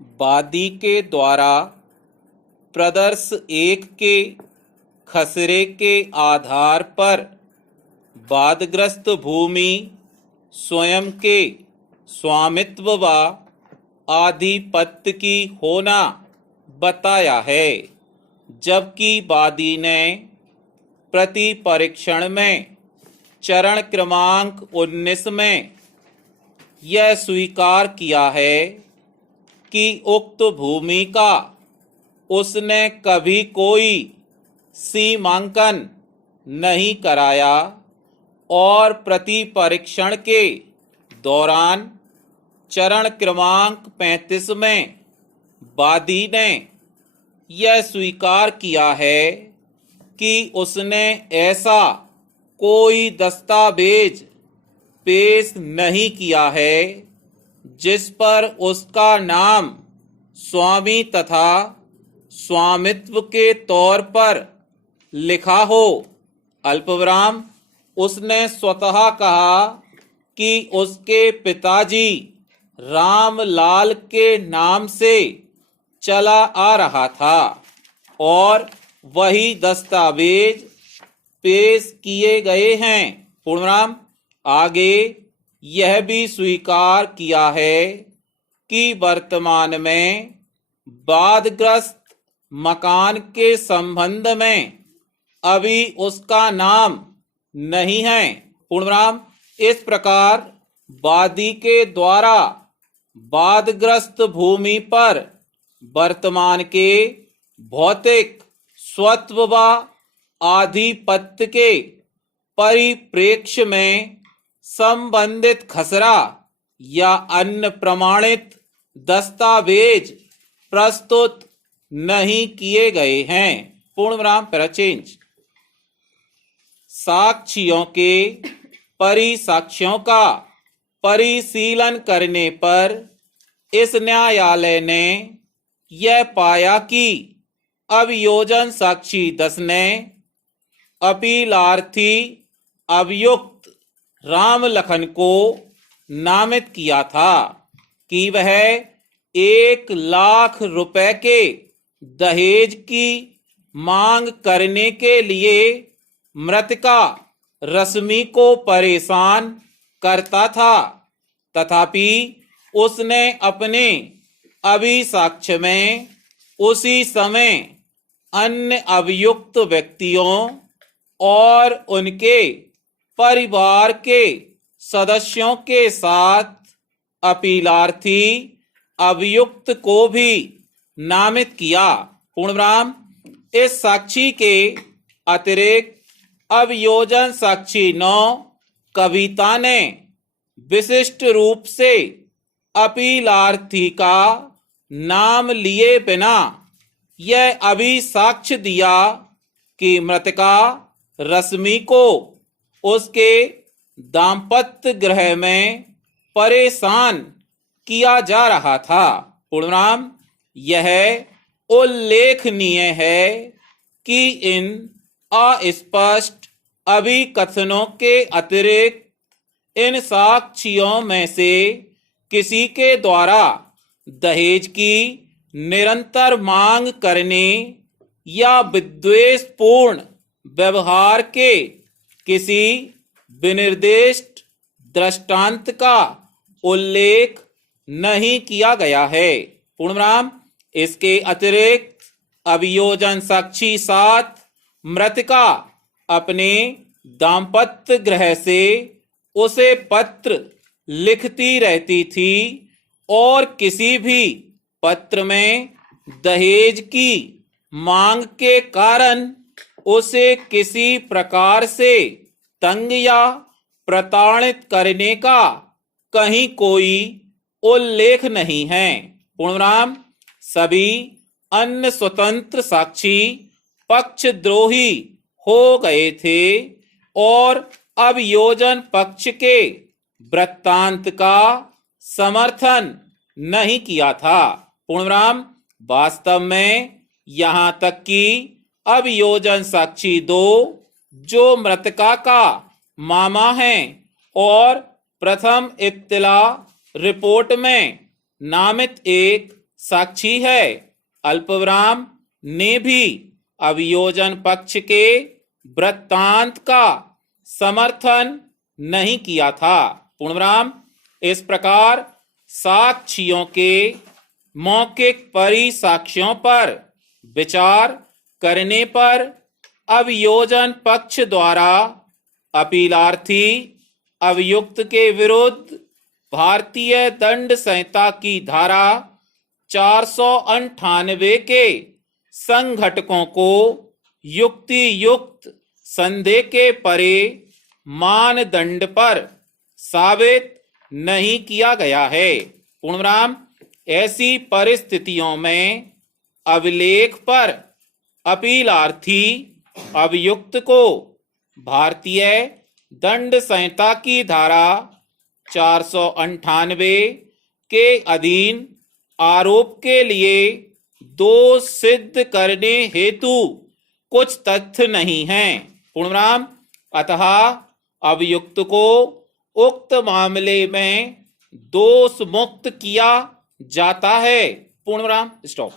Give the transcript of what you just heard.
वादी के द्वारा प्रदर्श एक के खसरे के आधार पर वादग्रस्त भूमि स्वयं के स्वामित्व व आधिपत्य की होना बताया है, जबकि वादी ने प्रति परीक्षण में चरण क्रमांक 19 में यह स्वीकार किया है कि उक्त भूमि का उसने कभी कोई सीमांकन नहीं कराया और प्रति परीक्षण के दौरान चरण क्रमांक 35 में वादी ने यह स्वीकार किया है कि उसने ऐसा कोई दस्तावेज पेश नहीं किया है जिस पर उसका नाम स्वामी तथा स्वामित्व के तौर पर लिखा हो। अल्पविराम उसने स्वतः कहा कि उसके पिताजी रामलाल के नाम से चला आ रहा था और वही दस्तावेज पेश किए गए हैं। पूर्णविराम आगे यह भी स्वीकार किया है कि वर्तमान में वादग्रस्त मकान के संबंध में अभी उसका नाम नहीं है। पूर्णविराम इस प्रकार वादी के द्वारा वादग्रस्त भूमि पर वर्तमान के भौतिक स्वत्व व आधिपत्य के परिप्रेक्ष्य में संबंधित खसरा या अन्य प्रमाणित दस्तावेज प्रस्तुत नहीं किए गए हैं। पूर्णविराम पैराचेंज साक्ष्यों के परिसाक्ष्यों का परिशीलन करने पर इस न्यायालय ने यह पाया कि अभियोजन साक्षी 10 ने अपीलार्थी अभियुक्त राम लखन को नामित किया था कि वह 1,00,000 रुपए के दहेज की मांग करने के लिए मृतका रश्मि को परेशान करता था, तथापि उसने अपने अभिसाक्ष्य में उसी समय अन्य अभियुक्त व्यक्तियों और उनके परिवार के सदस्यों के साथ अपीलार्थी अभियुक्त को भी नामित किया। पूर्णविराम इस साक्षी के अतिरिक्त अभियोजन साक्षी 9 कविता ने विशिष्ट रूप से अपीलार्थी का नाम लिए बिना यह अभिसाक्ष्य दिया कि मृतका रश्मि को उसके दाम्पत्य गृह में परेशान किया जा रहा था। पूर्णविराम यह उल्लेखनीय है कि इन अस्पष्ट अभिकथनों के अतिरिक्त इन साक्ष्यों में से किसी के द्वारा दहेज की निरंतर मांग करने या विद्वेषपूर्ण व्यवहार के किसी विनिर्दिष्ट दृष्टांत का उल्लेख नहीं किया गया है। पूर्णविराम इसके अतिरिक्त अभियोजन साक्षी 7 मृतका अपने दाम्पत्य गृह से उसे पत्र लिखती रहती थी और किसी भी पत्र में दहेज की मांग के कारण उसे किसी प्रकार से तंग या प्रताड़ित करने का कहीं कोई उल्लेख नहीं है। पूर्णविराम सभी अन्य स्वतंत्र साक्षी पक्षद्रोही हो गए थे और अभियोजन पक्ष के वृत्तांत का समर्थन नहीं किया था। पूर्णविराम वास्तव में यहाँ तक कि अभियोजन साक्षी 2 जो मृतका का मामा हैं और प्रथम इत्तला रिपोर्ट में नामित एक साक्षी है। अल्पविराम ने भी अभियोजन पक्ष के वृत्तांत का समर्थन नहीं किया था। पूर्णविराम। इस प्रकार साक्षियों के मौखिक परिसाक्ष्यों पर विचार करने पर अभियोजन पक्ष द्वारा अपीलार्थी अभियुक्त के विरुद्ध भारतीय दंड संहिता की धारा 498 के संघटकों को युक्ति युक्त संदेह के परे मानदंड पर साबित नहीं किया गया है। पूर्णविराम। ऐसी परिस्थितियों में अभिलेख पर अपीलार्थी अभियुक्त को भारतीय दंड संहिता की धारा 498 के अधीन आरोप के लिए दोष सिद्ध करने हेतु कुछ तथ्य नहीं हैं। पूर्णविराम। अतः अभियुक्त को उक्त मामले में दोष मुक्त किया जाता है। पूर्णविराम। स्टॉप।